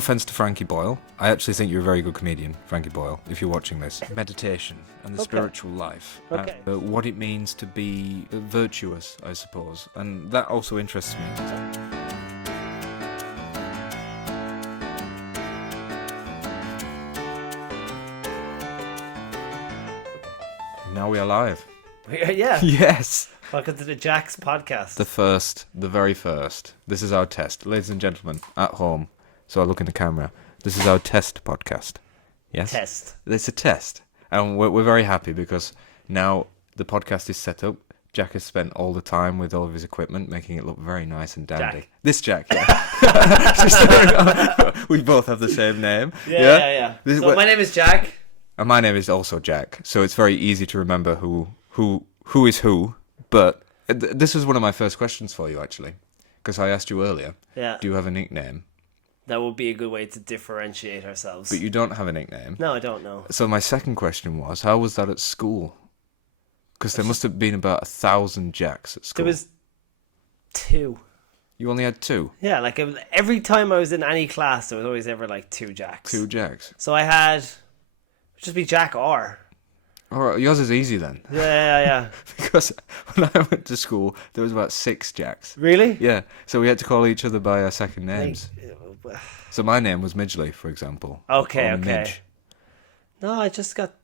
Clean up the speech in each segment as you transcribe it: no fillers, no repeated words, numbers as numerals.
offense to Frankie Boyle, I actually think you're a very good comedian, Frankie Boyle, if you're watching this. Meditation and the spiritual life. Okay. What it means to be virtuous, I suppose. And that also interests me. Now we are live. Yeah. Yes. Welcome to the Jacks podcast. The very first. This is our test. Ladies and gentlemen, at home. So I look in the camera. This is our test podcast. Yes? Test. It's a test. And we're very happy because now the podcast is set up. Jack has spent all the time with all of his equipment, making it look very nice and dandy. Jack. This Jack, yeah. We both have the same name. Yeah. So my name is Jack. And my name is also Jack. So it's very easy to remember who is who. But this was one of my first questions for you, actually. Because I asked you earlier, Yeah. do you have a nickname? That would be a good way to differentiate ourselves. But you don't have a nickname. No, I don't know. So my second question was, how was that at school? Because there must have been about 1,000 Jacks at school. There was 2. You only had 2? Yeah, like every time I was in any class, there was always ever like 2 Jacks. 2 Jacks. So I had, just be Jack R. Alright, yours is easy then. Yeah. Because when I went to school, there was about 6 Jacks. Really? Yeah, so we had to call each other by our second names. So my name was Midgley, for example. Okay. Or Midge. No, I just got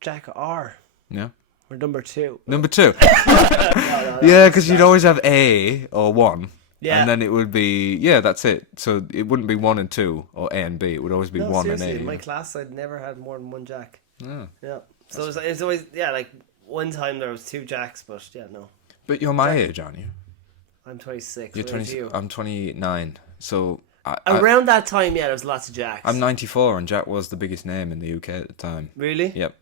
Jack R. Yeah. Or number 2. Number 2. No, Yeah, because you'd always have A or 1. Yeah. And then it would be, yeah, that's it. So it wouldn't be 1 and 2 or A and B. It would always be No, 1 and seriously, A. in my class, I'd never had more than 1 Jack. Yeah. Yeah. So it's always, yeah, like one time there was 2 Jacks, but yeah, no. But you're my age, aren't you? I'm 26. You're What age 20. are you? I'm 29. So Around that time, yeah, there was lots of Jacks. I'm 94, and Jack was the biggest name in the UK at the time. Really? Yep.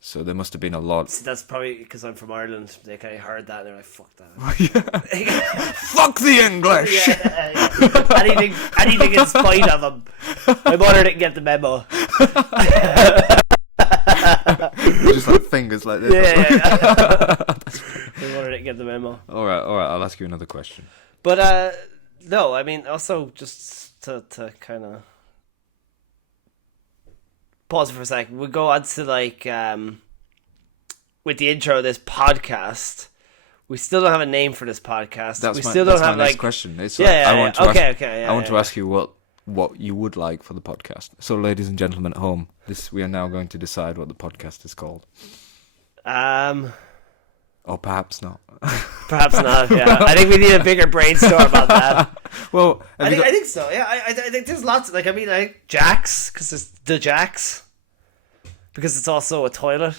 So there must have been a lot. See, that's probably because I'm from Ireland. They kind of heard that and they're like, fuck that. Fuck the English! Yeah. Anything in spite of them. My mother didn't get the memo. Just like fingers like this. Yeah. My mother didn't get the memo. Alright, I'll ask you another question. But, no, I mean, also just to kind of pause for a second. We'll go on to like, with the intro of this podcast. We still don't have a name for this podcast. That's we my, still that's don't my have next like question. It's Yeah, I want to ask, okay. I want to ask you what you would like for the podcast. So, ladies and gentlemen at home, we are now going to decide what the podcast is called. Or perhaps not. Perhaps not. Yeah, I think we need a bigger brainstorm about that. Well, I think so. Yeah, I think there's lots. Like, I mean, like Jacks, because it's the Jacks, because it's also a toilet,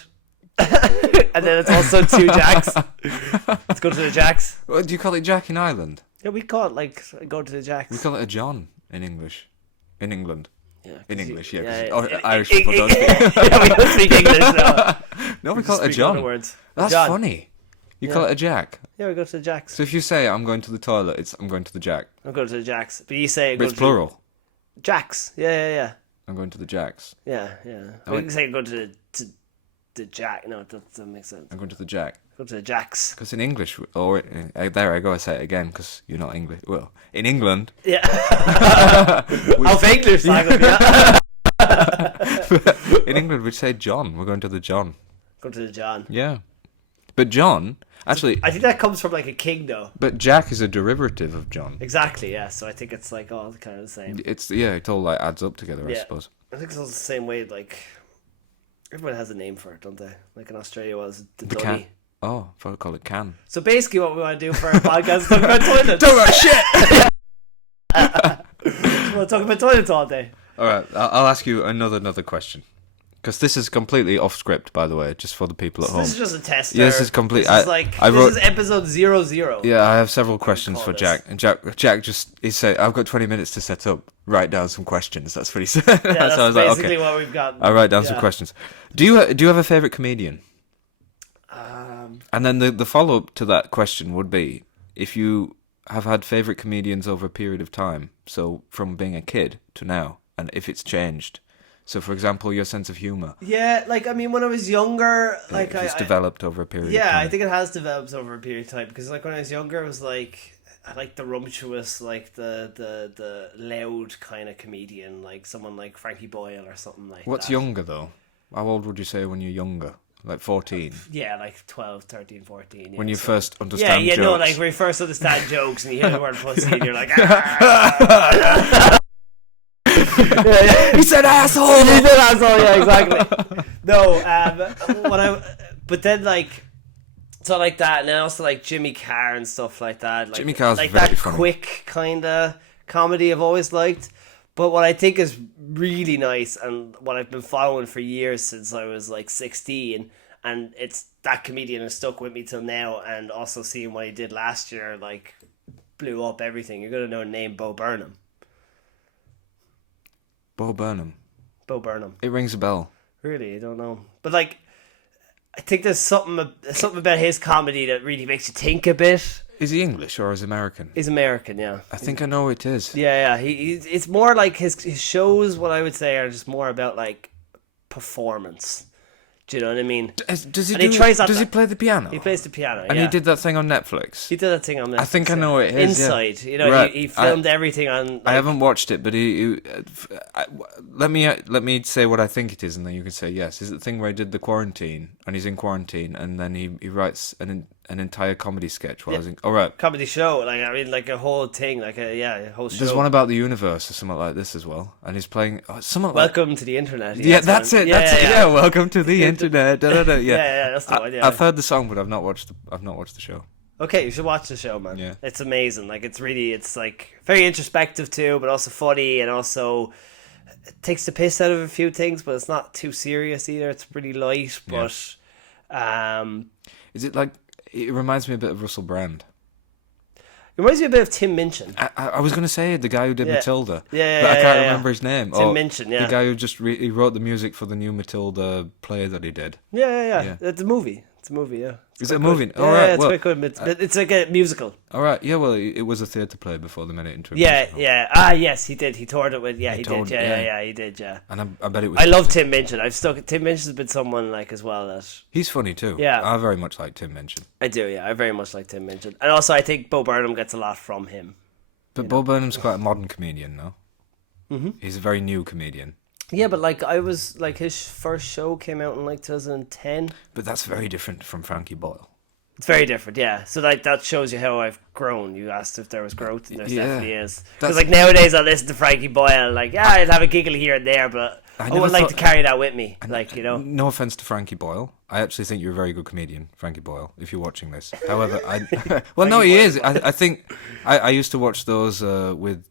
and then it's also 2 Jacks. Let's go to the Jacks. Well, do you call it Jack in Ireland? Yeah, we call it like go to the Jacks. We call it a John in English. In England. Yeah, In English, yeah. yeah, Because Irish people don't yeah, we don't speak English. So. No, we call it a John. Words. That's John. funny. You call it a Jack. Yeah, we go to the Jacks. So if you say I'm going to the toilet, it's I'm going to the Jack. I'm going to the Jacks, but you say But go it's to plural. Jacks. Yeah. I'm going to the Jacks. Yeah. I We like- can say go to the Jack. No, that doesn't make sense. I'm going to the Jack. Go to the Jacks. Because in English, or there I go, I say it again because you're not English. Well, in England, Yeah. Auf Englisch sagen wir. in England we'd say John. We're going to the John. Go to the John. Yeah, but John actually, I think that comes from like a king, though. but Jack is a derivative of John. Exactly. Yeah. So I think it's like all kind of the same. It all like adds up together, I Yeah. suppose. I think it's all the same way. Like everyone has a name for it, don't they? Like in Australia was the The Dunny. can. Oh, I call it can. So basically, what we want to do for our podcast is talk about toilets. Talk about shit. We want to talk about toilets all day. All right, I'll ask you another question. Because this is completely off script, by the way, just for the people at So home. this is just a test. Yeah, this is complete. This is like this is episode 00. Yeah, I have several questions call for this. Jack. And Jack he said, I've got 20 minutes to set up. Write down some questions. That's what he said. Yeah, So that's I was like, basically okay. what we've got. I'll write down some questions. Do you have a favourite comedian? And then the follow-up to that question would be, if you have had favourite comedians over a period of time, so from being a kid to now, and if it's changed. So, for example, your sense of humour. Yeah, like, I mean, when I was younger, like, it's developed over a period of yeah, time. I think it has developed over a period of time, because, like, when I was younger, it was like, I like the rumptuous, like the loud kind of comedian, like someone like Frankie Boyle or something like What's that. younger though? How old would you say when you're younger? Like 14? Yeah, like 12, 13, 14. Yeah, When you so. first understand yeah, jokes? no, like when you first understand jokes and you hear the word pussy and you're like, ah! He said asshole! He said asshole, yeah, exactly. No, but then like, so like that, and then also like Jimmy Carr and stuff like that. Like, Jimmy Carr's like very that funny. quick kind of comedy I've always liked. But what I think is really nice, and what I've been following for years since I was like 16, and it's that comedian has stuck with me till now, and also seeing what he did last year, like, blew up everything. You're gonna know the name Bo Burnham. Bo Burnham. Bo Burnham. It rings a bell. Really, I don't know, but like, I think there's something about his comedy that really makes you think a bit. Is he English or is he American? He's American, yeah. I think I know it is. Yeah. It's more like his shows. What I would say are just more about like performance. Do you know what I mean? Does he And he tries not Does to- he play the piano? He plays the piano. And yeah. he did that thing on Netflix. He did that thing on Netflix. I think I know it is. Inside. Yeah. You know, Right. he filmed everything on. Like, I haven't watched it, but let me say what I think it is, and then you can say yes. Is it the thing where he did the quarantine, and he's in quarantine, and then he writes an entire comedy sketch while he's in? All right. comedy show. Like I mean, like a whole thing. Like a whole show. There's one about the universe or something like this as well, and he's playing something. Welcome to the internet. Yeah, that's it. Yeah, welcome to the internet. Da, da, da, yeah. Yeah, that's the one. Yeah. I've heard the song, but I've not watched the show. Okay, you should watch the show, man. Yeah. It's amazing. Like it's like very introspective too, but also funny, and also it takes the piss out of a few things, but it's not too serious either. It's pretty light, but Is it like it reminds me a bit of Russell Brand? it reminds me a bit of Tim Minchin. I was going to say the guy who did Yeah. Matilda, Yeah, but I can't yeah. remember his name. Tim Minchin, yeah. The guy who just he wrote the music for the new Matilda play that he did. Yeah. Yeah. It's a movie. It's a movie, yeah. Is it a quite movie? good. All Yeah, right, it's well- quite good. It's like a musical. All right, yeah. Well, it was a theatre play before they made it into a Yeah, musical. yeah. Ah, yes, he did. He toured it with. Yeah, he toured did. it, Yeah, yeah. he did. Yeah. And I bet it was. I love Tim Minchin. Tim Minchin's been someone like as well that He's funny too. Yeah. I very much like Tim Minchin. I do. Yeah, I very much like Tim Minchin, and also I think Bo Burnham gets a lot from him. But Bo Burnham's quite a modern comedian, no? Mm-hmm. He's a very new comedian. Yeah, but like I was like his first show came out in like 2010. But that's very different from Frankie Boyle. It's very different, yeah. So like that shows you how I've grown. You asked if there was growth, and there Yeah. definitely is. That's- Because like nowadays I listen to Frankie Boyle, like I'd have a giggle here and there, but I never would like to thought- carry that with me, like you know. No offense to Frankie Boyle. I actually think you're a very good comedian, Frankie Boyle, if you're watching this. However, well, no, he is. I think I used to watch those with.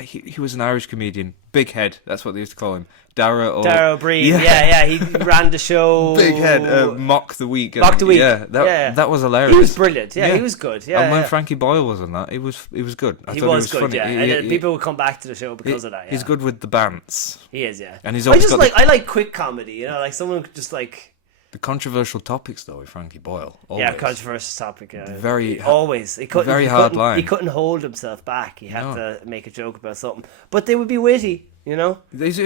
He was an Irish comedian, big head. That's what they used to call him, Dara O'Brien, yeah. He ran the show. Big head, mock the week. Mock the Week. Yeah, that was hilarious. He was brilliant. Yeah, he was good. Yeah, and when yeah. Frankie Boyle was on that, he was good. I He thought was good, funny. yeah. And then people would come back to the show because of that. Yeah. He's good with the bants. He is, yeah. And he's I always just got like I like quick comedy. You know, like someone could just like. the controversial topics though with Frankie Boyle. Always. Yeah, controversial topic. Yeah. Very always. He couldn't. very he hard couldn't- line. He couldn't hold himself back. He had No. to make a joke about something, but they would be witty. You know. He's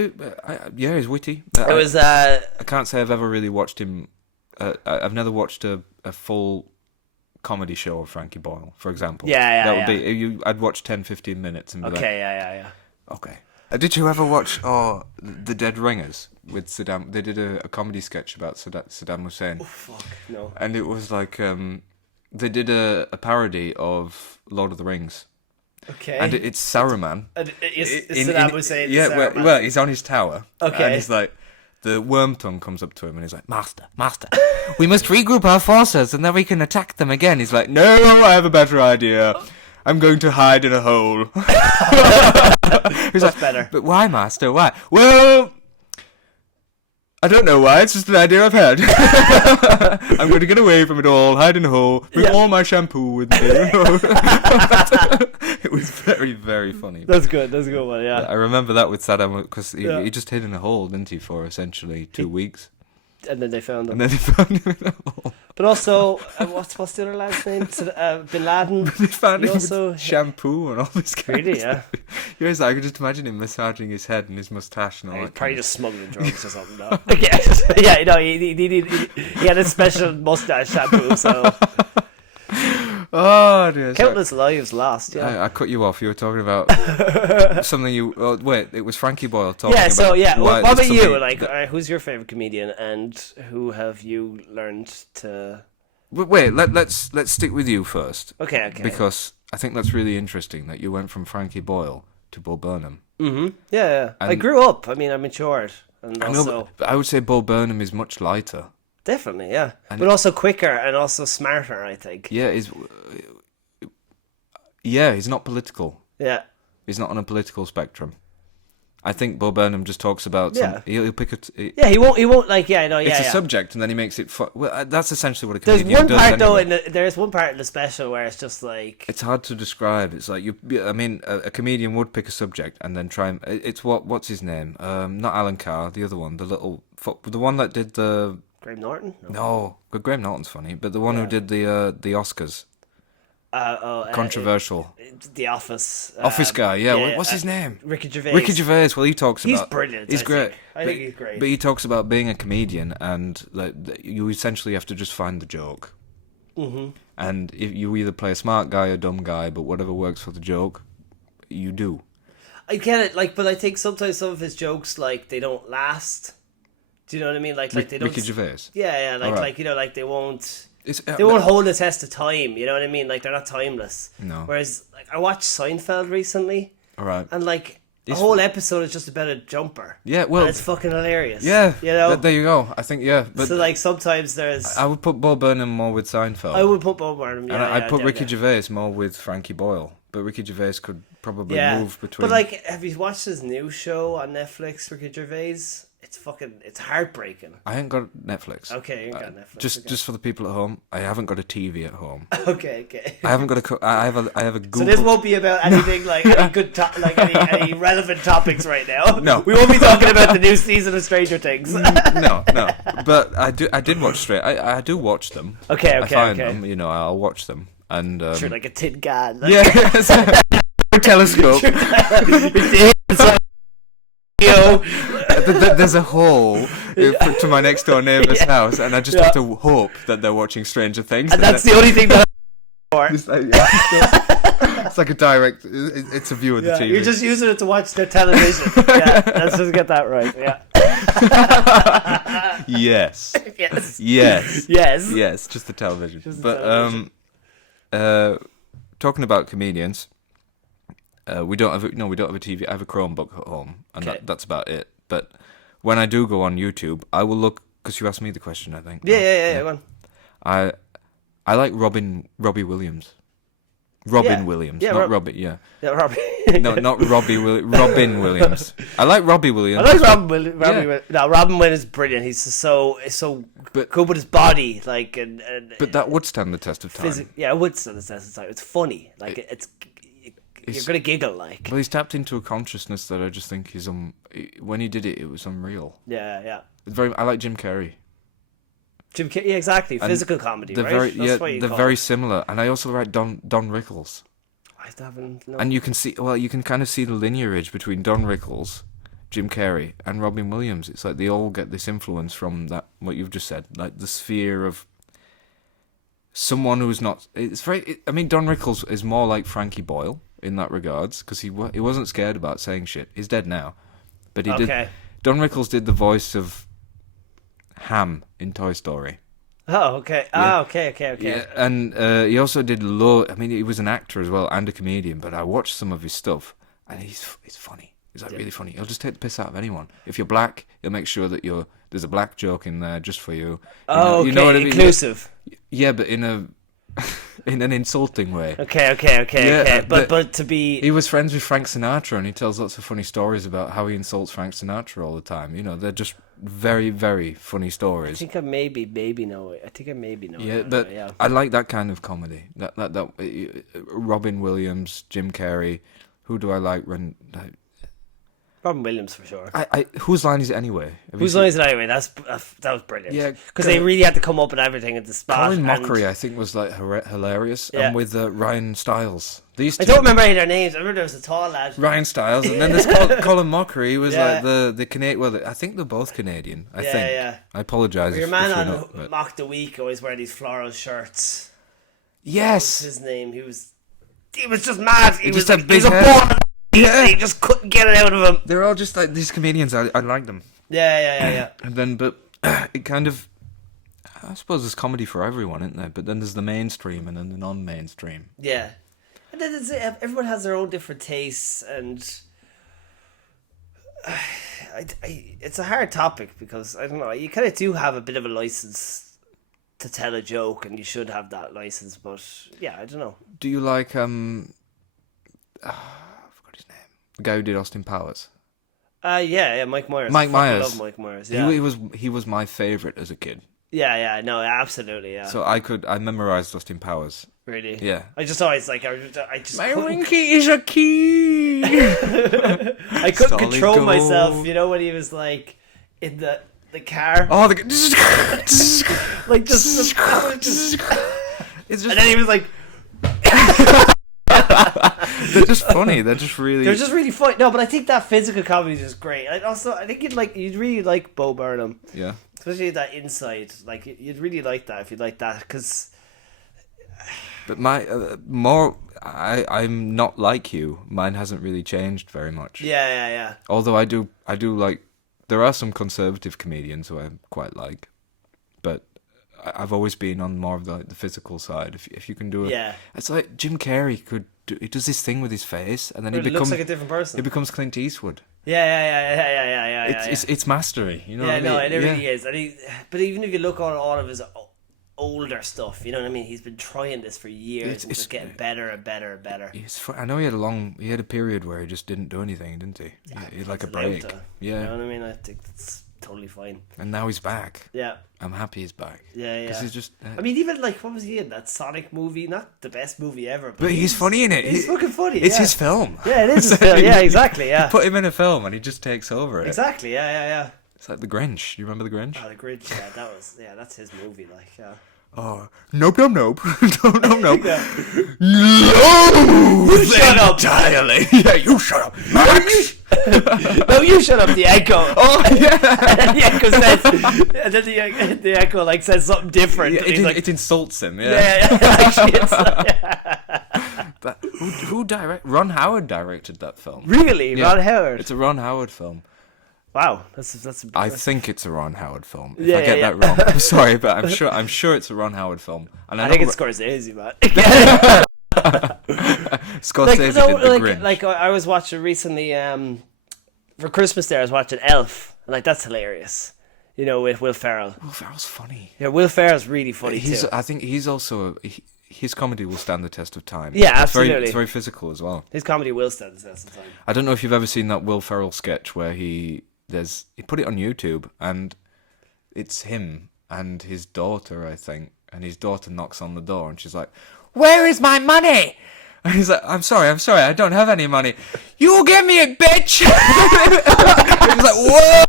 witty. It was. I can't say I've ever really watched him. I've never watched a full comedy show of Frankie Boyle, for example. Yeah, That would be. I'd watch 10, 15 minutes and be like, Okay. Yeah. okay. Did you ever watch The Dead Ringers with Saddam? They did a comedy sketch about Saddam Hussein. Oh, fuck no. And it was like they did a parody of Lord of the Rings. Okay. And it's Saruman. Is Saddam Hussein? Yeah, Saruman? well, he's on his tower. Okay. And he's like, the worm tongue comes up to him and he's like, Master, we must regroup our forces and then we can attack them again. He's like, no, I have a better idea. I'm going to hide in a hole. He's like, better. But why, Master? Why? Well, I don't know why. It's just an idea I've had. I'm going to get away from it all, hide in a hole, bring all my shampoo with me. It was very, very funny. That's good. That's a good one. Yeah. I remember that with Saddam because Yeah. he just hid in a hole, didn't he, for essentially 2 weeks, And then they found him. and then they found him in a hole. But also, what's the other lad's name? Bin Laden. They found He him also- with shampoo and all this kind Really, of yeah. stuff. Yes, I could just imagine him massaging his head and his moustache and all He's that. probably Kind just smuggling drugs or something. No? Yeah, you know, he had a special mustache shampoo. So Oh dear. Sorry. Countless lives lost. Yeah. I cut you off. You were talking about something you. Oh, wait, it was Frankie Boyle talking Yeah. about. So yeah. why What about something you? Like, who's your favorite comedian, and who have you learned to? Wait, let's stick with you first. Okay. Okay. Because I think that's really interesting that you went from Frankie Boyle to Bo Burnham. Mm-hmm. Yeah. Yeah. I And- grew up. I mean, I matured, and I know, also but I would say Bo Burnham is much lighter. definitely, yeah, And but also quicker and also smarter. I think. Yeah, he's not political. Yeah. He's not on a political spectrum. I think Bo Burnham just talks about. Yeah. He'll pick Yeah. He won't. He won't. Like. Yeah. I know. Yeah. It's a yeah. subject, and then he makes it. Well, that's essentially what a There's comedian one does. part though. Anyway. There's one part in the special where it's just like. It's hard to describe. It's like I mean, a comedian would pick a subject and then try and. It's what's his name? Not Alan Carr. The other one, the one that did the. Graham Norton. No, but Graham Norton's funny, but the one who did the Oscars. Controversial. The Office. Office guy, yeah. What's his name? Ricky Gervais. Ricky Gervais. Well, he talks about. He's brilliant. He's great. I think he's great. But he talks about being a comedian, and like you essentially have to just find the joke. Mm-hmm. And if you either play a smart guy or dumb guy, but whatever works for the joke, you do. I get it, like, but I think sometimes some of his jokes, like, they don't last. Do you know what I mean? Like they don't. Ricky Gervais. Yeah, like, Alright. like you know, like they won't. They won't hold the test of time. You know what I mean? Like they're not timeless. No. Whereas, like, I watched Seinfeld recently, All right. and like a whole episode is just about a jumper. Yeah, well, and it's fucking hilarious. yeah, you know. there you go. I think but so like sometimes there's. I would put Bo Burnham more with Seinfeld. I would put Bo Burnham. Yeah, and I'd put Ricky Gervais. Gervais more with Frankie Boyle. But Ricky Gervais could probably move between. But like, have you watched his new show on Netflix, Ricky Gervais? It's heartbreaking. I ain't got Netflix. Okay, you ain't got Netflix. Just for the people at home, I haven't got a TV at home. Okay. I haven't got I have a Google. So this won't be about anything like any good, any relevant topics right now. No, we won't be talking about the new season of Stranger Things. no. But I did watch I do watch them. Okay. I find them. You know, I'll watch them and. Sure, like a tin can. Yeah. Telescope. There's a hole to my next door neighbour's house, and I just have to hope that they're watching Stranger Things. And that's the only thing that I'm for. It's like a direct. It's a view of the TV. You're just using it to watch their television. Yeah, let's just get that right. Yeah. Yes. Yes. Just the television. Just the But television. talking about comedians. We don't have a TV. I have a Chromebook at home, and that's about it. But when I do go on YouTube, I will look because you asked me the question. I think. Yeah. Go on. I like Robbie Williams. Williams, yeah, not Robbie. Yeah. Yeah, Robbie. No, not Robbie. Robin Williams. I like Robbie Williams. I like Robin Williams. No, Robin Williams is brilliant. He's so good with his body, like and. But that would stand the test of time. Yeah, it would stand the test of time. It's funny, like you're gonna giggle, like. Well, he's tapped into a consciousness that I just think is when he did it, it was unreal. Yeah. I like Jim Carrey. Jim Carrey, yeah, exactly. Physical comedy, right? They're very similar, and I also like Don Rickles. I haven't. No. And you can kind of see the lineage between Don Rickles, Jim Carrey, and Robin Williams. It's like they all get this influence from that what you've just said, like the sphere of someone who's not. It's very. I mean, Don Rickles is more like Frankie Boyle in that regards because he wasn't scared about saying shit. He's dead now, but he did. Don Rickles did the voice of Ham in Toy Story. Oh, okay. Yeah. Okay. Yeah, and he also did I mean, he was an actor as well and a comedian. But I watched some of his stuff, and he's funny. He's like really funny. He'll just take the piss out of anyone. If you're black, he'll make sure that there's a black joke in there just for you. You know what I mean? Inclusive. Yeah, but in an insulting way. Okay. But to be... He was friends with Frank Sinatra, and he tells lots of funny stories about how he insults Frank Sinatra all the time. You know, they're just very, very funny stories. I think I maybe know it. Yeah, but I like that kind of comedy. That Robin Williams, Jim Carrey. Who do I like when... Robin Williams for sure. Whose line is it anyway? Whose line is it anyway? That was brilliant. Yeah, because they really had to come up with everything at the spot. Colin Mockery, I think, was like hilarious, and with Ryan Stiles. These two. I don't remember any of their names. I remember there was a tall lad, Ryan Stiles, and then there's Colin Mockery. He was like the Canadian. Well, I think they're both Canadian. I think. I apologise. Your man on Mock the Week always wear these floral shirts. Yes. His name. He was just mad. He was just had like, he was big a head. ball. Yeah. He just couldn't get it out of him. They're all just like these comedians. I like them. Yeah. And then, but it kind of, I suppose there's comedy for everyone, isn't there? But then there's the mainstream and then the non-mainstream. Yeah. And then everyone has their own different tastes, and it's a hard topic because I don't know. You kind of do have a bit of a license to tell a joke, and you should have that license. But yeah, I don't know. Do you like I forgot his name. The guy who did Austin Powers. Yeah, Mike Myers. Mike Myers. I love Mike Myers. Yeah, He was my favorite as a kid. yeah, no, absolutely, yeah. So I memorized Austin Powers. Really? Yeah. I just always like I just My couldn't, winky is a key. I couldn't Solid control gold. myself. You know when he was like in the car, Oh, like just it's and then he was like, they're just funny. They're just really. they're just really funny. No, but I think that physical comedy is just great. I think you'd really like Bo Burnham, Yeah. especially that inside. Like you'd really like that if you like that because. But my I'm not like you. Mine hasn't really changed very much. Yeah. Although I do like. There are some conservative comedians who I quite like, but I've always been on more of the physical side. If you can do it, Yeah. it's like Jim Carrey could. He does this thing with his face, and then It looks like a different person. He becomes Clint Eastwood. Yeah. It's mastery, you know. Yeah, what I no, mean? it really is. But even if you look on all of his older stuff, you know what I mean? He's been trying this for years and just getting better and better and better. I know he had a period where he just didn't do anything, didn't he? He had like a He's allowed break. to, Yeah. You know what I mean? I think that's totally fine. And now he's back. Yeah. I'm happy he's back. Yeah. Because he's just. I mean, even like, what was he in? That Sonic movie? Not the best movie ever. But he's funny in it. He's fucking funny. It's yeah. his film. Yeah, it is his film. Yeah, exactly. Yeah. You put him in a film and he just takes over it. Exactly. Yeah. It's like The Grinch. Do you remember The Grinch? Oh, the Grinch. Yeah, that's his movie. Like, yeah. Oh, nope. Nope. Yeah. No! Shut up. Entirely. Yeah, you shut up. Max! No, you shut up, the Echo. Oh, yeah. And the Echo says, and then the Echo like says something different. Yeah, and he's like, it insults him. yeah. Actually, it's like, But who Ron Howard directed that film. really, Yeah. Ron Howard. It's a Ron Howard film. Wow, that's. I think it's a Ron Howard film. If Yeah, I get yeah. that wrong, I'm sorry, but I'm sure it's a Ron Howard film. And I think it's Scorsese, man. Scorsese did The Grinch. like I was watching recently. For Christmas, there I was watching Elf, and like that's hilarious. You know, with Will Ferrell. Will Ferrell's funny. Yeah, Will Ferrell's really funny too. I think he's also his comedy will stand the test of time. Yeah, It's absolutely. It's very physical as well. His comedy will stand the test of time. I don't know if you've ever seen that Will Ferrell sketch where he put it on YouTube and it's him and his daughter, I think, and his daughter knocks on the door and she's like, "Where is my money?" And he's like, I'm sorry, I don't have any money. You give me it, bitch! He's like, whoa!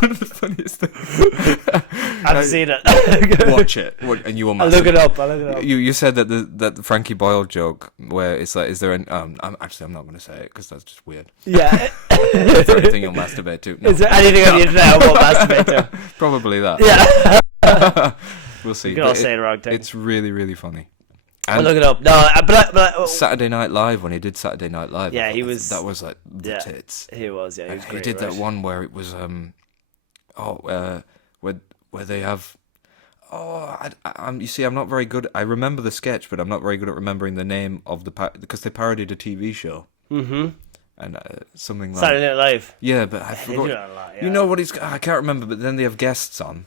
One of the funniest things. I've seen it. Watch it, and you will. I'll look it up. You said that the Frankie Boyle joke where it's like, is there an I'm not going to say it because that's just weird. Yeah. Is there anything you'll masturbate to? No. Is there anything on the internet I won't masturbate to? Probably that. Yeah. We'll see. You can But all say the wrong thing. It's really, really funny. I'll And look it up. No, but Saturday Night Live, when he did Saturday Night Live, Yeah, I he thought was- that was like the yeah. tits. he was. Yeah, he And was he great, did that right? one where it was where they have you see, I'm not very good. I remember the sketch, but I'm not very good at remembering the name of because they parodied a TV show. Mm-hmm. And something like Saturday Night Live. yeah, but I They forgot. do that a lot, yeah. You know what I can't remember, but then they have guests on,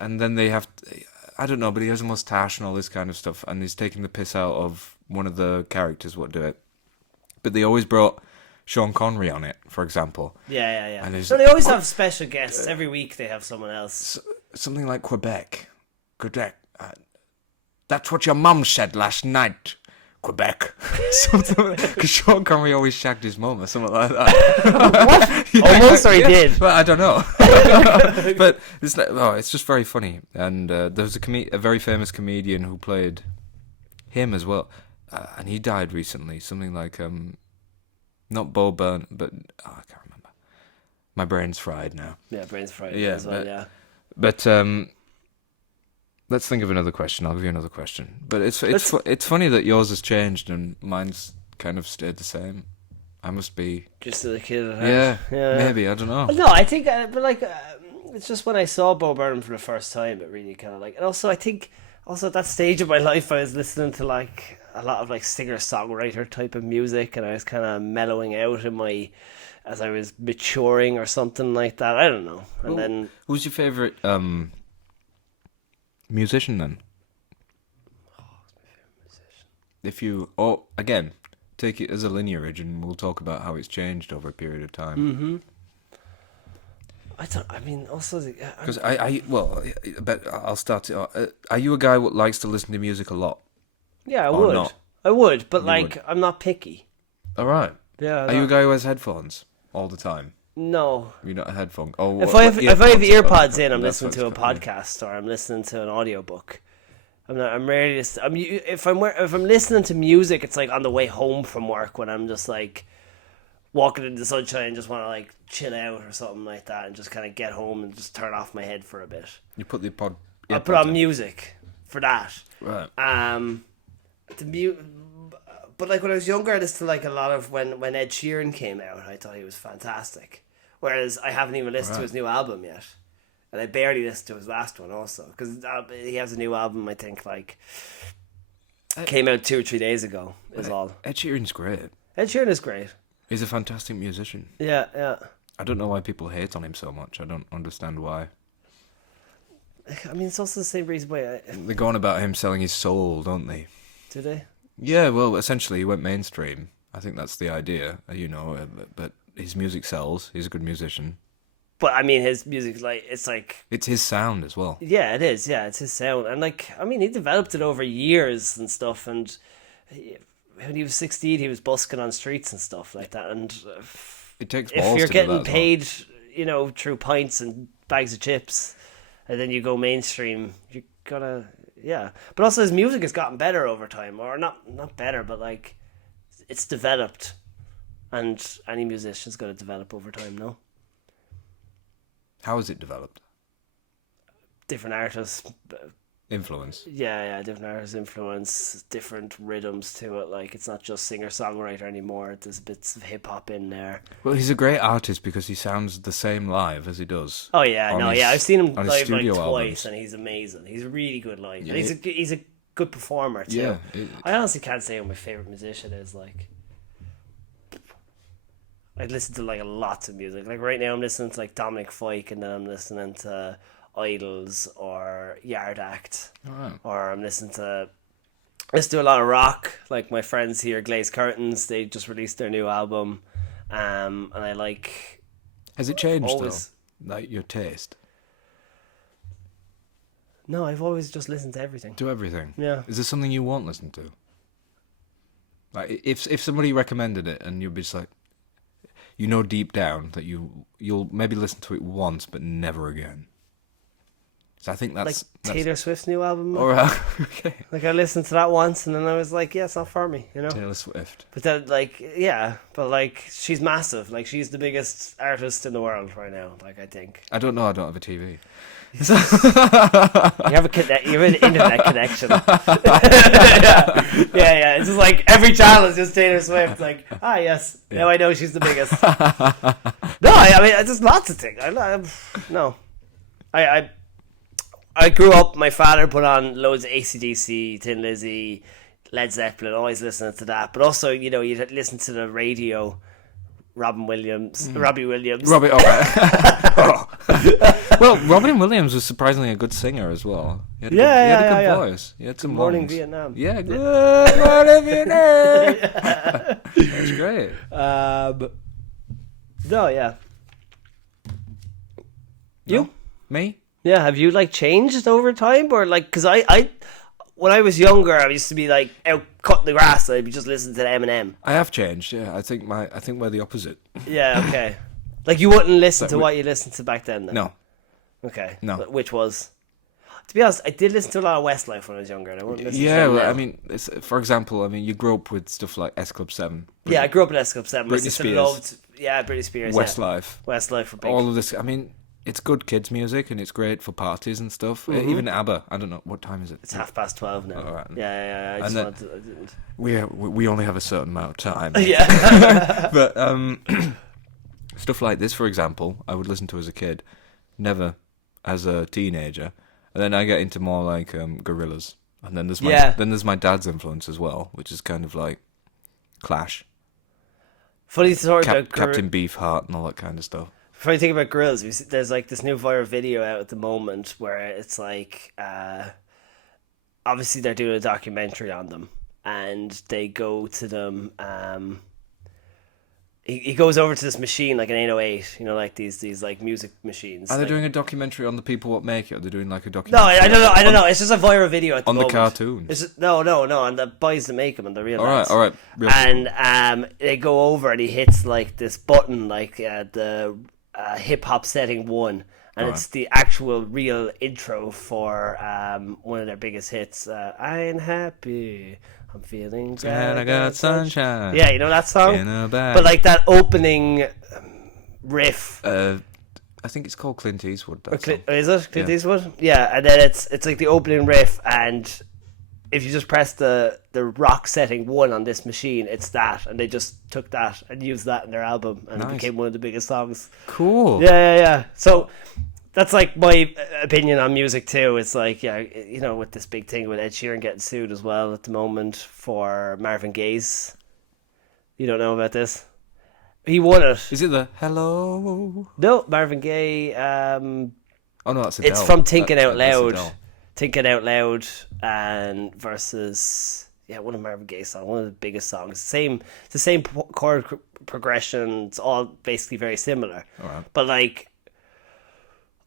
and then they have. I don't know, but he has a mustache and all this kind of stuff, and he's taking the piss out of one of the characters what do it. But they always brought Sean Connery on it, for example. Yeah. And So they always have special guests. Every week they have someone else. Something like Quebec. That's what your mum said last night. Quebec. Because Sean Connery always shagged his mum or something like that. What? Almost, or he did? Well, I don't know. But it's just very funny. And there was a very famous comedian who played him as well. And he died recently. Something like, not Bo Burnham, but I can't remember. My brain's fried now. Yeah, brains fried Yeah, as well. but- Yeah. But Let's think of another question. I'll give you another question. But it's funny that yours has changed and mine's kind of stayed the same. I must be Just as a kid at heart. yeah, maybe, I don't know. No, I think, but like, it's just when I saw Bo Burnham for the first time, it really kind of like, and also I think, also at that stage of my life, I was listening to like a lot of like singer-songwriter type of music, and I was kind of mellowing out as I was maturing or something like that. I don't know. And then, who's your favorite musician then? If you, again, take it as a lineage, and we'll talk about how it's changed over a period of time. Mm-hmm. Also, because but I'll start it. Are you a guy who likes to listen to music a lot? Yeah, I or would. Not? I would, but You like, would. I'm not picky. All right. Yeah. Are you a guy who has headphones all the time? No. You're not a headphone. Oh, If I have earpods in, I'm That's listening what to a it's called, podcast or I'm listening to an audiobook. I'm rarely. If I'm listening to music, it's like on the way home from work when I'm just like walking in the sunshine and just want to like chill out or something like that, and just kind of get home and just turn off my head for a bit. You put the pod. I put on music for that. Right. But like when I was younger, I listened to like a lot of when Ed Sheeran came out. I thought he was fantastic. Whereas I haven't even listened to his new album yet, and I barely listened to his last one also because he has a new album. I think like came out 2 or 3 days ago. Is all. Ed Sheeran's great. Ed Sheeran is great. He's a fantastic musician. Yeah. I don't know why people hate on him so much. I don't understand why. I mean, it's also the same reason why. They're going about him selling his soul, don't they? Do they? Yeah, well, essentially he went mainstream. I think that's the idea, but his music sells. He's a good musician. But I mean, his music, It's his sound as well. Yeah, it is. Yeah, it's his sound. And like, I mean, he developed it over years and stuff. And when he was 16, he was busking on streets and stuff like that. And It takes if balls you're to do that getting as well. paid, through pints and bags of chips, and then you go mainstream, you gotta, yeah. But also his music has gotten better over time, or not better, but like it's developed, and any musician's got to develop over time. No, How has it developed? different artists. Influence. Yeah, different artists influence, different rhythms to it. Like, it's not just singer-songwriter anymore. There's bits of hip-hop in there. Well, he's a great artist because he sounds the same live as he does. Oh, yeah, I've seen him on his live like studio twice, albums. and he's amazing. He's really good live. Yeah, And he's a good performer, too. Yeah. I honestly can't say who my favourite musician is, like... I listen to, like, lots of music. Like, right now I'm listening to, like, Dominic Fike, and then I'm listening to Idols or Yard Act. Alright. Or I'm listening to a lot of rock. Like my friends here, Glazed Curtains, they just released their new album, and I like. Has it changed always... though? Like your taste? No, I've always just listened to everything. To everything? Yeah. Is there something you won't listen to? Like if somebody recommended it and you'd be just like, deep down that you'll maybe listen to it once but never again. So I think that's Taylor Swift's new album. All right. Okay. Like I listened to that once, and then I was like, "Yeah, it's not for me," Taylor Swift. But then, she's massive. Like she's the biggest artist in the world right now. Like I think. I don't know. I don't have a TV. You have an internet connection. yeah. It's just like every channel is just Taylor Swift. Like, yes, now I know she's the biggest. No, I mean, there's lots of things. I grew up. My father put on loads of AC/DC, Tin Lizzy, Led Zeppelin. Always listening to that, but also you'd listen to the radio. Robbie Williams. Robbie. All right. Well, Robin Williams was surprisingly a good singer as well. He had a good voice. He had some Morning lungs. Vietnam. Yeah, good morning Vietnam. That's great. No, yeah. You? No? Me? Yeah. Have you changed over time, or because I when I was younger, I used to be out cutting the grass. I'd be just listening to Eminem. I have changed. Yeah, I think we're the opposite. Yeah. Okay. You wouldn't listen to what you listened to back then. No. Okay. No. Which was, to be honest, I did listen to a lot of Westlife when I was younger, and I wouldn't listen to them now. I mean, for example, you grew up with stuff like S Club 7. Yeah, I grew up in S Club 7. My Britney sister Spears. loved, Britney Spears. Westlife. Westlife for big. All of this. I mean, it's good kids music and it's great for parties and stuff. Even ABBA. I don't know what time is it. It's 12:30 now. All right. Yeah. I And just wanted to, I didn't. We only have a certain amount of time. Yeah. But stuff like this, for example, I would listen to as a kid, never as a teenager, and then I get into more like Gorillaz, and then there's my dad's influence as well, which is kind of like Clash, Funny story about Captain Beefheart, and all that kind of stuff. Funny thing about Gorillaz, there's like this new viral video out at the moment where it's like, obviously they're doing a documentary on them, and they go to them. He goes over to this machine like an 808, like these like music machines. Are they like, doing a documentary on the people what make it? Or are they doing like a No, documentary? I don't know. It's just a viral video at the on moment. the cartoon. It's just, no, on the boys that make them and the real lads. All right. Real And they go over and he hits like this button, like the hip hop setting 1, and it's the actual real intro for one of their biggest hits. I ain't happy. I'm feeling good. And I got sunshine. Yeah, you know that song? In a bag. But like that opening riff. I think it's called Clint Eastwood. That song. Is it Clint Eastwood? Yeah, and then it's like the opening riff, and if you just press the rock setting 1 on this machine, it's that, and they just took that and used that in their album, and it became one of the biggest songs. Cool. Yeah. So that's like my opinion on music too. It's like, with this big thing with Ed Sheeran getting sued as well at the moment for Marvin Gaye's. You don't know about this? He won it. Is it the Hello? No, Marvin Gaye. Oh no, that's Adele. It's from Thinking Out That's Loud. Adele. Thinking Out Loud and versus one of Marvin Gaye's songs, one of the biggest songs. It's the same chord progression. It's all basically very similar. All right. But like,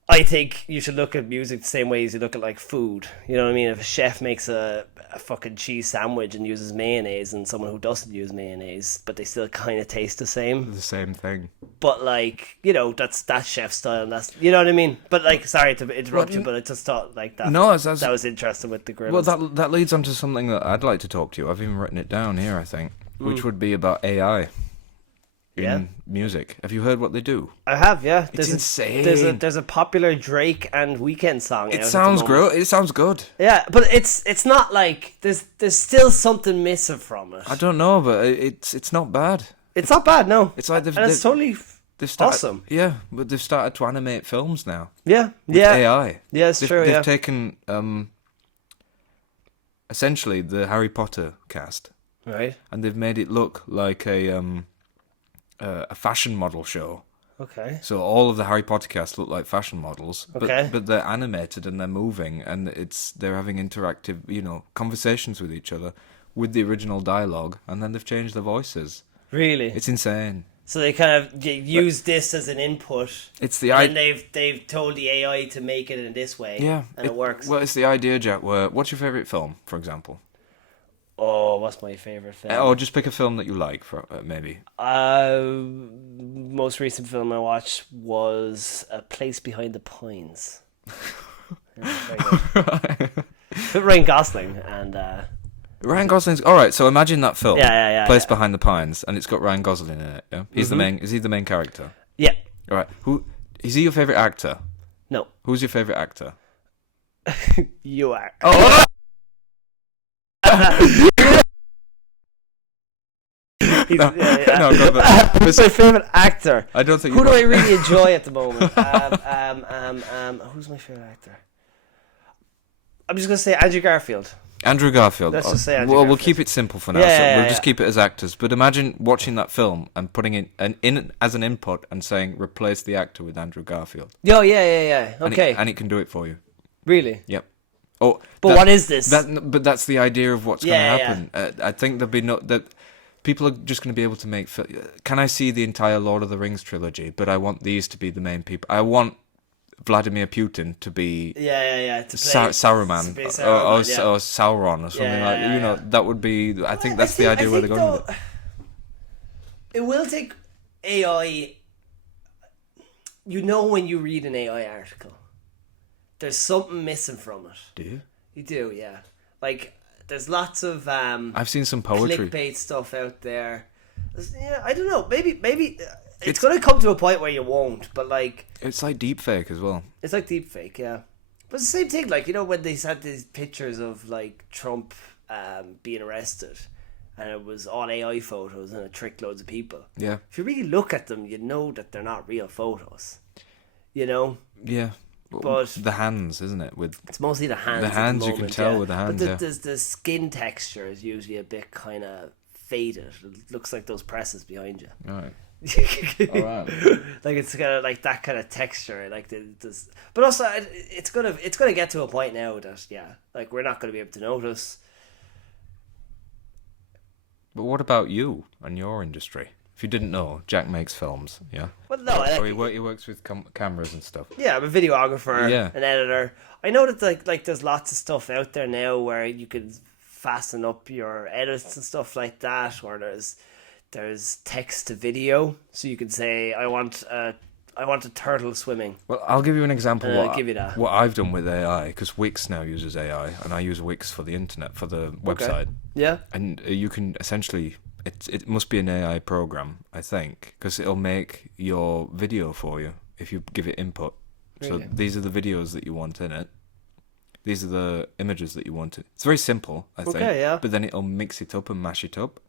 I think you should look at music the same way as you look at like food. You know what I mean? If a chef makes a fucking cheese sandwich and uses mayonnaise, and someone who doesn't use mayonnaise, but they still kind of taste the same. The same thing. But like, that's chef style, and that's, you know what I mean. But like, sorry to interrupt you, but I just thought like that. No, that was interesting with the grill. Well, that leads on to something that I'd like to talk to you. I've even written it down here, I think, which would be about AI in music. Have you heard what they do? I have, yeah. It's insane. There's a popular Drake and Weeknd song. It sounds great. It sounds good. Yeah, but it's not like there's still something missing from it. I don't know, but it's not bad. It's not bad, no. It's like and it's totally awesome. Yeah, but they've started to animate films now. Yeah, with AI. Yeah, it's true. They've taken essentially the Harry Potter cast, right, and they've made it look like a fashion model show. Okay. So all of the Harry Potter cast look like fashion models, okay, but they're animated and they're moving, and they're having interactive, conversations with each other with the original dialogue, and then they've changed their voices. Really? It's insane. So they kind of use this as an input. It's the and they've told the AI to make it in this way. Yeah, and it works. Well, it's the idea, Jack. What's your favorite film, for example? Oh, what's my favorite film? Or just pick a film that you like, for maybe. Most recent film I watched was A Place Behind the Pines. With Ryan Gosling and. Ryan Gosling's all right. So imagine that film, Place yeah. Behind the Pines, and it's got Ryan Gosling in it. Yeah, he's the main. Is he the main character? Yeah. All right. Who is he? Your favorite actor? No. Who's your favorite actor? You are. Oh. No, go back. Who's my favorite actor? I don't think. Who do I really enjoy at the moment? Who's my favorite actor? I'm just gonna say Andrew Garfield. Andrew Garfield. Let's just say Andrew Well, Garfield. we'll keep it simple for now. We'll just keep it as actors. But imagine watching that film and putting it in as an input and saying replace the actor with Andrew Garfield. Yeah. Okay. And it can do it for you. Really? Yep. Oh, but what is this? But that's the idea of what's going to happen. I think there'll be that people are just going to be able to make. Can I see the entire Lord of the Rings trilogy? But I want these to be the main people. I want Vladimir Putin to be to play Saruman, or Sauron or something that would be. I think that's the idea where they're going with it. It will take AI. When you read an AI article, there's something missing from it. Do you? You do, yeah. Like there's lots of I've seen some poetry, clickbait stuff out there. Yeah, I don't know. Maybe it's going to come to a point where you won't, but like It's like deepfake as well. it's like deepfake, yeah. But it's the same thing, like, you know, when they had these pictures of like Trump being arrested, and it was all AI photos and it tricked loads of people. Yeah. If you really look at them, you know that they're not real photos. You know? Yeah. But the hands, isn't it? With it's mostly the hands. the at hands, the you can moment, tell yeah. with the hands. But the skin texture is usually a bit kind of faded. It looks like those presses behind you. Right. Alright. Like it's kind of like that kind of texture, like this. But also, it's gonna get to a point now that like we're not gonna be able to notice. But what about you and your industry? If you didn't know, Jack makes films, yeah? Well, no, So he works with cameras and stuff. yeah, I'm a videographer, Yeah. an editor. I know that like there's lots of stuff out there now where you can fasten up your edits and stuff like that, or there's text to video, so you can say I want a turtle swimming. Well, I'll give you an example I'll give you that. what I've done with AI, because Wix now uses AI, and I use Wix for the internet, for the website. Yeah. And you can essentially... It must be an AI program, I think, because it'll make your video for you if you give it input. Really? So these are the videos that you want in it. These are the images that you want. It's very simple, I think. Okay, yeah. But then it'll mix it up and mash it up,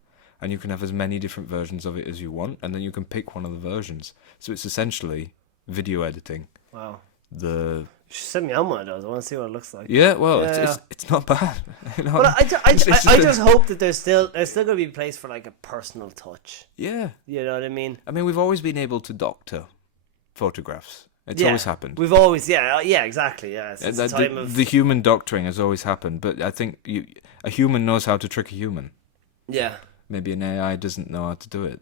and you can have as many different versions of it as you want, and then you can pick one of the versions. So it's essentially video editing. Wow. The You should send me on one of those. I want to see what it looks like. yeah, well, Yeah. It's not bad. You know? But I It's just I just hope that there's still going to be a place for like a personal touch. yeah. You know what I mean? I mean, we've always been able to doctor photographs. It's Yeah. always happened. We've always exactly, yeah. Since the time of The human doctoring has always happened, but I think a human knows how to trick a human. yeah. Maybe an AI doesn't know how to do it.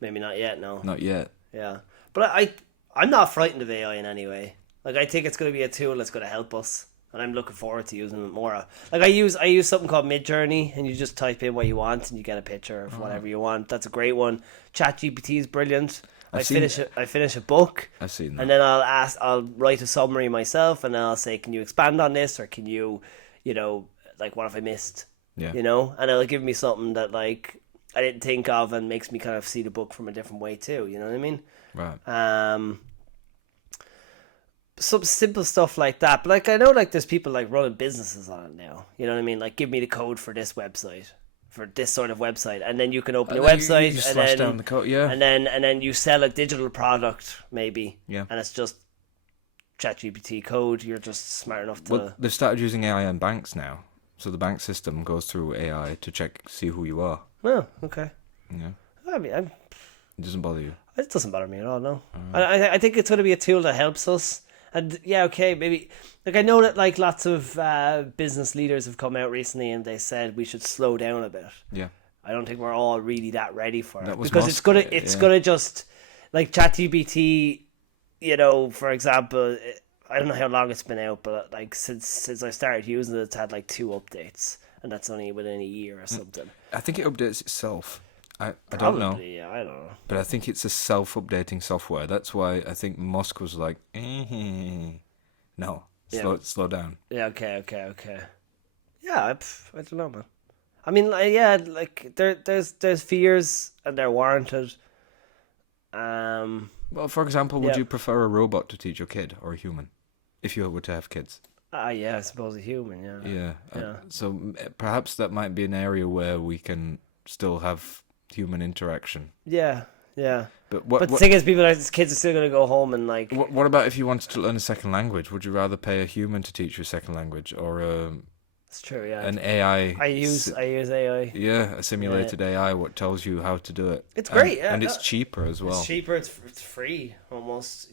Maybe not yet. No. Not yet. Yeah, but I'm not frightened of AI in any way. Like I think it's going to be a tool that's going to help us, and I'm looking forward to using it more. Like I use something called Midjourney, and you just type in what you want, and you get a picture of whatever you want. That's a great one. ChatGPT is brilliant. I finish a book. I've seen that. And then I'll write a summary myself, and I'll say, can you expand on this, or can you, like what have I missed? Yeah. And it'll give me something that like I didn't think of, and makes me kind of see the book from a different way too. You know what I mean? Right. Some simple stuff like that. But like I know like there's people like running businesses on it now. You know what I mean? Like give me the code for this website, for this sort of website, and then you can open a website you and slash then down the code, yeah. and then you sell a digital product maybe. Yeah. And it's just ChatGPT code. You're just smart enough to. Well, they've started using AI in banks now. So the bank system goes through AI to see who you are. Oh, okay. Yeah. I mean, It doesn't bother you. it doesn't bother me at all. No, I think it's going to be a tool that helps us. And yeah, okay, maybe like I know that like lots of business leaders have come out recently and they said we should slow down a bit. Yeah. I don't think we're all really that ready for it Was because Musk, it's gonna just like ChatGPT, for example. I don't know how long it's been out, but like since I started using it, it's had like 2 updates, and that's only within a year or something. I think it updates itself. I don't know. Yeah, I don't know. But I think it's a self-updating software. That's why I think Musk was like, no, slow down. Yeah, okay. Yeah, I don't know, man. I mean, like, yeah, like there's fears and they're warranted. Well, for example, would you prefer a robot to teach your kid or a human, if you were to have kids? Yeah, I suppose a human. Yeah. Yeah. So perhaps that might be an area where we can still have human interaction. Yeah. But the thing is, kids are still gonna go home and like. What about if you wanted to learn a second language? Would you rather pay a human to teach you a second language or It's true, yeah. an AI? I use AI. Yeah, a simulated AI what tells you how to do it. It's great, yeah. And it's cheaper as well. It's cheaper. It's free almost.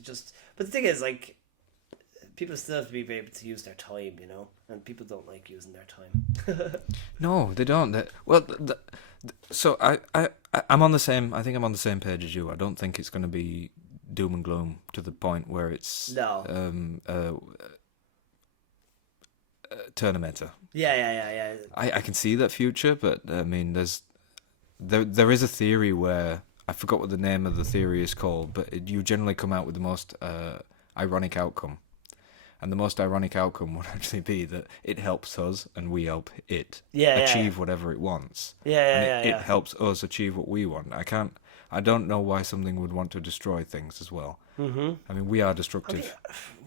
But the thing is, like, people still have to be able to use their time, and people don't like using their time. No, they don't. So I'm on the same. I think I'm on the same page as you. I don't think it's going to be doom and gloom to the point where it's Terminator. Yeah. I can see that future, but I mean, there is a theory where I forgot what the name of the theory is called, but you generally come out with the most ironic outcome, and the most ironic outcome would actually be that it helps us and we help it achieve whatever it wants. Yeah. It helps us achieve what we want. I don't know why something would want to destroy things as well. Mm-hmm. I mean, we are destructive,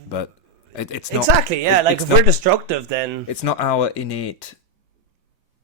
but it's not exactly. Yeah, like if we're destructive, then it's not our innate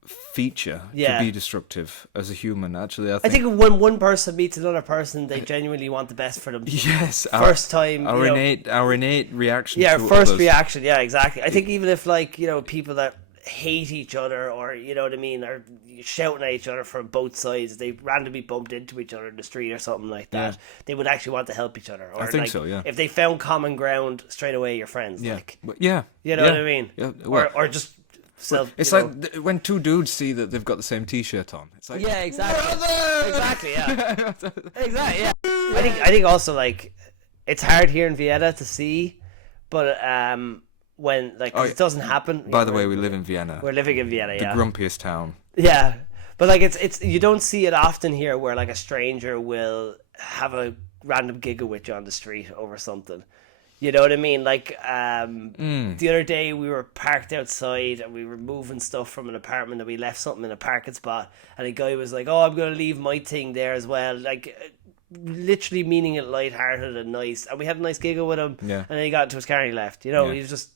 feature Yeah. to be destructive as a human. Actually, I think when one person meets another person, they genuinely want the best for them. yes, First time, our you know, innate reaction. yeah, to first others. reaction. Yeah, exactly. I think even if like, you know, people that hate each other, or you know what I mean, are shouting at each other from both sides, they randomly bumped into each other in the street or something like that, they would actually want to help each other. Or I think like, so, yeah. if they found common ground, straight away you're friends. Yeah, Like, but yeah, you know what I mean? Yeah, well, or just self. it's you like know. when two dudes see that they've got the same T-shirt on. It's like, Yeah, exactly. brother! Exactly. Yeah. Exactly. Yeah. I think also like it's hard here in Vienna to see, but when like 'cause it doesn't happen. By the way, we live in Vienna, We're living in Vienna. the Yeah. grumpiest town. Yeah, but like it's you don't see it often here, where like a stranger will have a random giggle with you on the street over something. You know what I mean? Like the other day we were parked outside and we were moving stuff from an apartment and we left something in a parking spot, and a guy was like, "Oh, I'm gonna leave my thing there as well." Like literally meaning it lighthearted and nice, and we had a nice giggle with him. Yeah. And then he got into his car and he left. You know, Yeah. he was just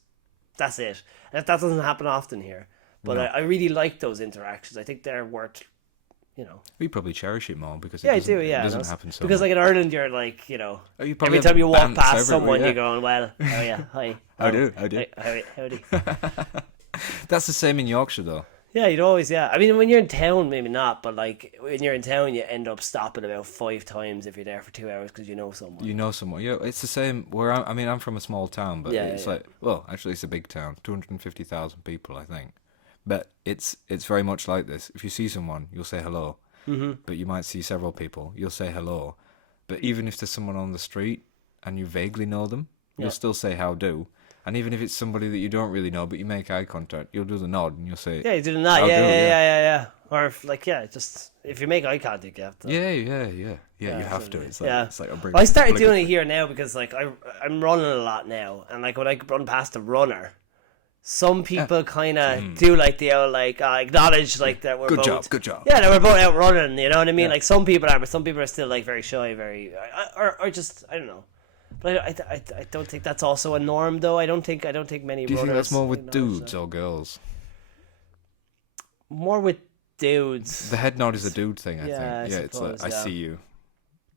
that's it. And that doesn't happen often here. But I really like those interactions. I think they're worth, you know. We probably cherish it more because Yeah, I it do. Yeah, it doesn't happen so because much. like in Ireland, you're like, you know, Oh, you probably every have time you walk bants past everywhere, someone, yeah. you're going, "Well, oh yeah, hi, Howdy. howdy." That's the same in Yorkshire, though. Yeah, you'd always, yeah. I mean, when you're in town, maybe not, but like when you're in town, you end up stopping about 5 times if you're there for 2 hours because you know someone. You know someone. Yeah, it's the same. Where I mean, I'm from a small town, but Yeah, it's yeah. like, well, actually, it's a big town, 250,000 people, I think. But it's very much like this. If you see someone, you'll say hello. Mm-hmm. But you might see several people, you'll say hello. But even if there's someone on the street and you vaguely know them, you'll still say how do. And even if it's somebody that you don't really know, but you make eye contact, you'll do the nod and you'll say, Yeah, you do that. I'll Yeah, do, yeah. Or if, like, yeah, just if you make eye contact, you have to. yeah, you have to. It's like, Yeah. it's like a bring. Well, I started doing it here now because like I'm running a lot now, and like when I run past a runner, some people kind of do like the old like acknowledge like that we're Good both job. yeah, that we're both out running. You know what I mean? Like some people are, but some people are still like very shy, very or just I don't know. But I don't think that's also a norm though. I don't think many. Do you think that's runners more with acknowledge dudes that. or girls? More with dudes. The head nod is a dude thing, I Yeah, think. I Yeah, it's suppose, like, I yeah. see you. Yeah,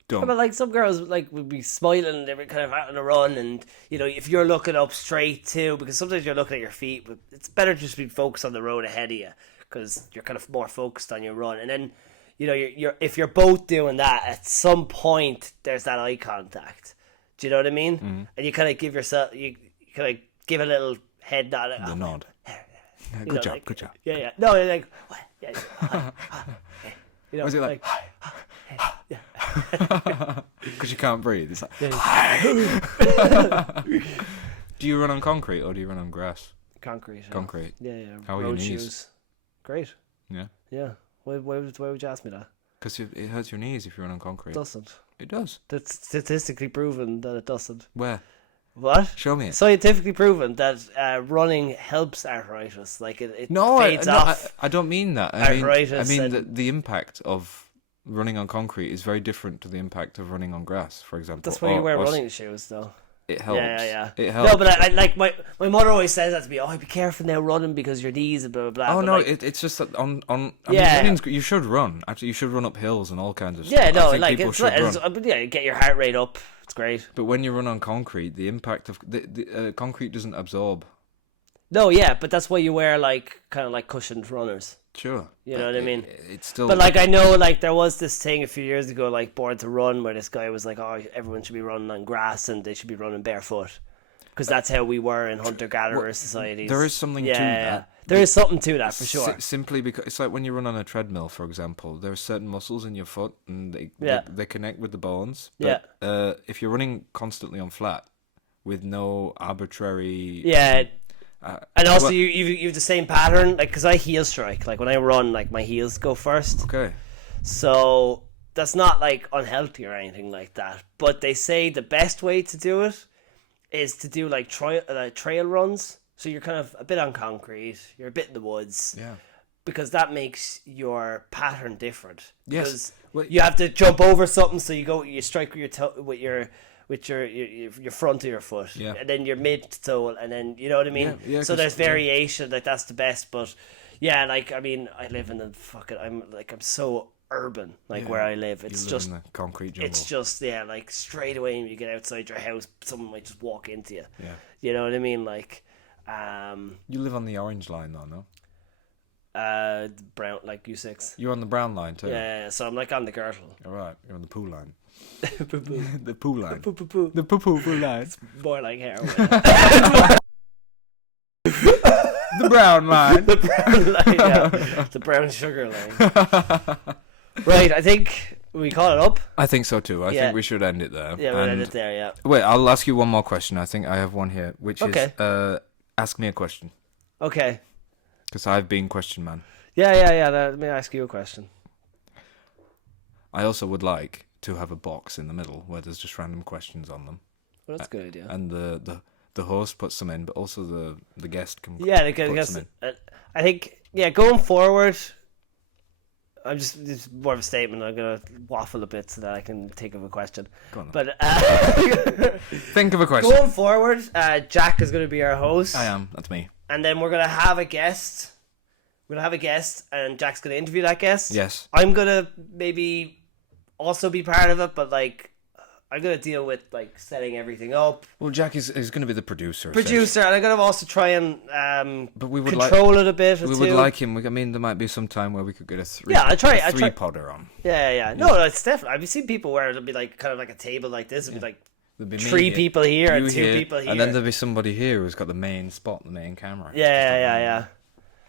Don't. but like some girls like would be smiling, they were kind of out on a run, and you know if you're looking up straight too, because sometimes you're looking at your feet, but it's better to just be focused on the road ahead of you because you're kind of more focused on your run, and then you know you're if you're both doing that, at some point there's that eye contact. Do you know what I mean? Mm-hmm. And you kind of give yourself you kind of give a little head nod. Like, The nod. you Good know, job, like, good job. Yeah, yeah. No, you're like what? Yeah, you know, Was it like, because you can't breathe? It's like, do you run on concrete or do you run on grass? concrete. Yeah. Concrete. Yeah, yeah. How are your Road knees? shoes. Great. Yeah. Yeah. Why would you ask me that? Because it hurts your knees if you run on concrete. It doesn't. It does. That's statistically proven that it doesn't. Where? What? Show me it. Scientifically proven that running helps arthritis. Like it No, fades off. I don't mean that. I mean Arthritis and- that the impact of running on concrete is very different to the impact of running on grass, for example. That's why you wear or running shoes, though. It helps. Yeah. It helps. No, but I like my mother always says that to me. Oh, be careful now running because your knees and blah blah blah. Oh But, no, like, it's just that on. I mean, Yeah. running's you should run. Actually, you should run up hills and all kinds of yeah, stuff. no, I think like people it's, should run. but yeah, get your heart rate up. It's great. But when you run on concrete, the impact of the concrete doesn't absorb. No, yeah, but that's why you wear like kind of like cushioned runners. Sure. You know what I mean? It's still. But like I know, like there was this thing a few years ago, like Born to Run, where this guy was like, "Oh, everyone should be running on grass and they should be running barefoot," because that's how we were in hunter-gatherer societies. there is something to that. There is something to that for sure. Simply because it's like when you run on a treadmill, for example, there are certain muscles in your foot and Yeah. they connect with the bones. But, if you're running constantly on flat with no arbitrary. Yeah. And also, well- you have the same pattern, like because I heel strike. Like when I run, like my heels go first. Okay. So that's not like unhealthy or anything like that. But they say the best way to do it is to do like trail runs. So you're kind of a bit on concrete, you're a bit in the woods, Yeah. because that makes your pattern different. Yes. Because Well, you have to jump over something, so you strike with your toe, with your front of your foot, Yeah. and then your mid toe, and then you know what I mean. Yeah, so 'cause- there's variation, like that's the best. But yeah, like I mean, I live in the I'm so urban, like Yeah. where I live. You It's live just in the concrete jungle. it's just like straight away when you get outside your house, someone might just walk into you. Yeah. You know what I mean? Like, You live on the orange line, though, no? brown, like U6. You're on the brown line too. Yeah, so I'm like on the girdle. All right. You're on the poo line. Poo poo. The poo line. Poo poo poo. The poo line. More like heroin. The brown line. The brown line, yeah. The brown sugar line. Right, I think we call it up. I think so too. I Yeah. think we should end it there. Yeah, we'll end And- it there, yeah. Wait, I'll ask you one more question. I think I have one here, which Okay. is ask me a question. Okay. Because I've been question man. Yeah. Let me ask you a question. I also would like to have a box in the middle where there's just random questions on them. Well, that's a good idea. And the host puts them in, but also the guest can Yeah, I put guess them in. I think going forward, it's more of a statement. I'm gonna waffle a bit so that I can think of a question. Go on then. But Think of a question. going forward, Jack is gonna be our host. I am. That's me. And then we're gonna have a guest. We're gonna have a guest, and Jack's gonna interview that guest. Yes. I'm gonna maybe also be part of it, but like I'm gonna deal with like setting everything up. Well, Jack is going to be the producer. Producer, and I'm gonna also try and But we would control it a bit. We would like him. I mean, there might be some time where we could get a three. Yeah, I try. Three-podder on. Yeah. No, it's definitely. I've seen people where it'll be like kind of like a table like this. It'll be like There'd be me three here, people here and you two here, people here. and then there'd be somebody here who's got the main spot, the main camera. Yeah.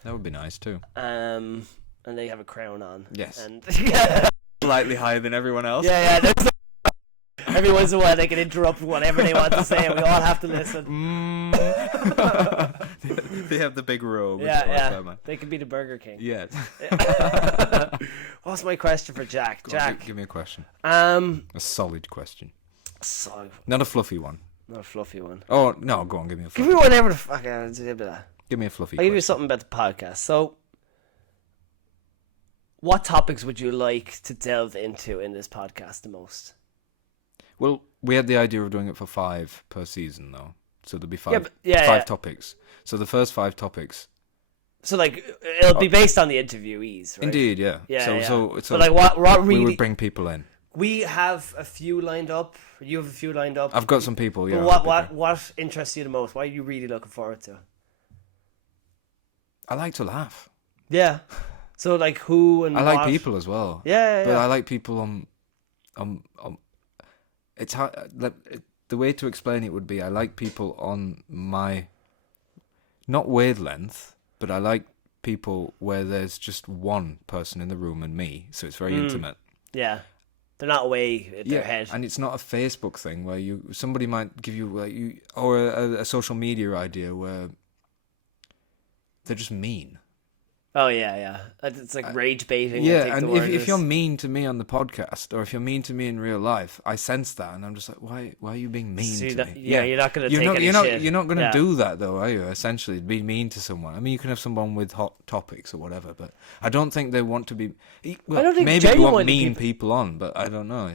That would be nice too. And they have a crown on. Yes. And Slightly higher than everyone else. yeah. Every once in a while they can interrupt whatever they want to say, and we all have to listen. They have the big robe. Yeah. They could be the Burger King. Yeah. What's my question for Jack? Go on, Jack. give me a question. A A solid question. so Not a fluffy one. not a fluffy one. Oh no, go on, give me a Give fluffy. me whatever the fuck. I'll give you that. Give me a fluffy. I'll give you question. something about the podcast. So, what topics would you like to delve into in this podcast the most? Well, we had the idea of doing it for 5 per season, though. So there'll be five Yeah. topics. So the first 5 topics. So, like, it'll be based on the interviewees, right? Indeed, yeah. Yeah. So but like, what we really? would bring people in. We have a few lined up. You have a few lined up. I've got some people. Yeah. But what interests you the most? What are you really looking forward to? I like to laugh. Yeah. So, like, who and I like what? people as well. Yeah. But I like people it's hard. The way to explain it would be I like people on my not wavelength, but I like people where there's just one person in the room and me, so it's very intimate. Yeah. They're not away in their head. And it's not a Facebook thing where somebody might give you or a social media idea where they're just mean. Oh yeah. It's like rage baiting. I Yeah, think and the word if is. you're mean to me on the podcast, or if you're mean to me in real life, I sense that, and I'm just like, why are you being mean So to you're me? you're not gonna take any shit. You're not going to Yeah. do that though, are you? Essentially, be mean to someone. I mean, you can have someone with hot topics or whatever, but I don't think they want to be. Well, I don't think maybe they want genuinely mean people- people on, but I don't know.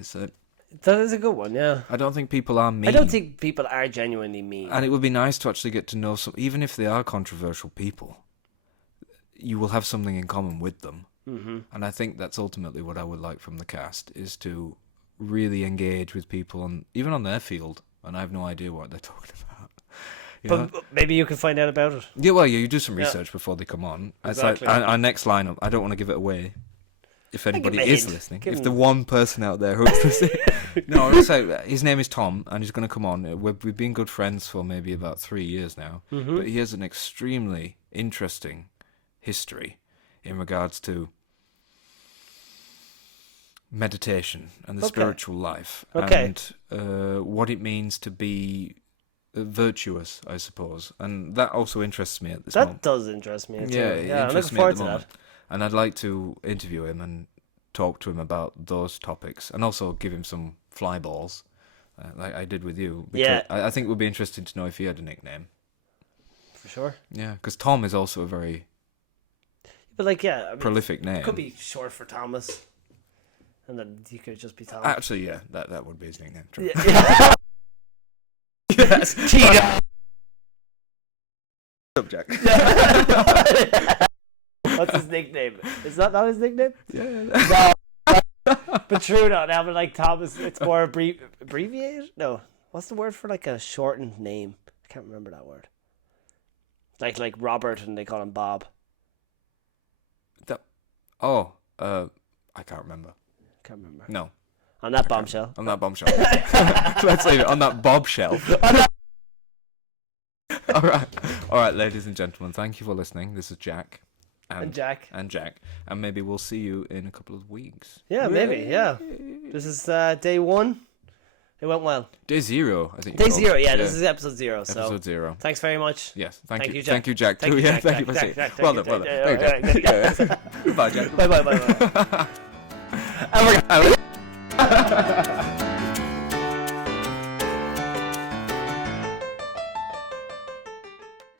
That is a good one. Yeah. I don't think people are mean. I don't think people are genuinely mean. And it would be nice to actually get to know some, even if they are controversial people. You will have something in common with them. Mm-hmm. And I think that's ultimately what I would like from the cast, is to really engage with people even on their field, and I have no idea what they're talking about. But maybe you can find out about it. Yeah, well, you do some Yeah. research before they come on. Exactly. It's like our next lineup. I don't want to give it away. If anybody give 'em a is hint. listening, Give if 'em- the one person out there who's listening, no, so his name is Tom, and he's going to come on. We've been good friends for maybe about 3 years now, Mm-hmm. but he has an extremely interesting history in regards to meditation and the Okay. spiritual life, Okay. and what it means to be virtuous, I suppose, and that also interests me at this moment. That does interest me. Too. Yeah, it I'm interests looking me at forward the to moment. that. And I'd like to interview him and talk to him about those topics, and also give him some fly balls, like I did with you. Because Yeah. I think it would be interesting to know if he had a nickname. For sure. Yeah, because Tom is also a very But like, yeah, I mean, prolific name. could be short for Thomas, and then he could just be Thomas. Actually, yeah, that would be his nickname. True. Yeah. Yes. Cheetah. Subject. What's his nickname? Is that not his nickname? Yeah. No. But true, no. Now, but like Thomas, it's more abbreviated. No, what's the word for like a shortened name? I can't remember that word. Like Robert, and they call him Bob. I can't remember. Can't remember. No. On that bombshell. On that bombshell. Let's leave it on that bobshell. All right, ladies and gentlemen. Thank you for listening. This is Jack. And Jack. And maybe we'll see you in a couple of weeks. Yeah, maybe. Yeah. This is day 1. It went well. Day 0, I think. Day 0. Yeah, this is episode 0. So episode 0. Thanks very much. Yes. Thank you. Jack. Thank you, Jack. Thank you, Jack. Thank you for saying. Well done. Thank you, Jack. Goodbye, Jack. Bye.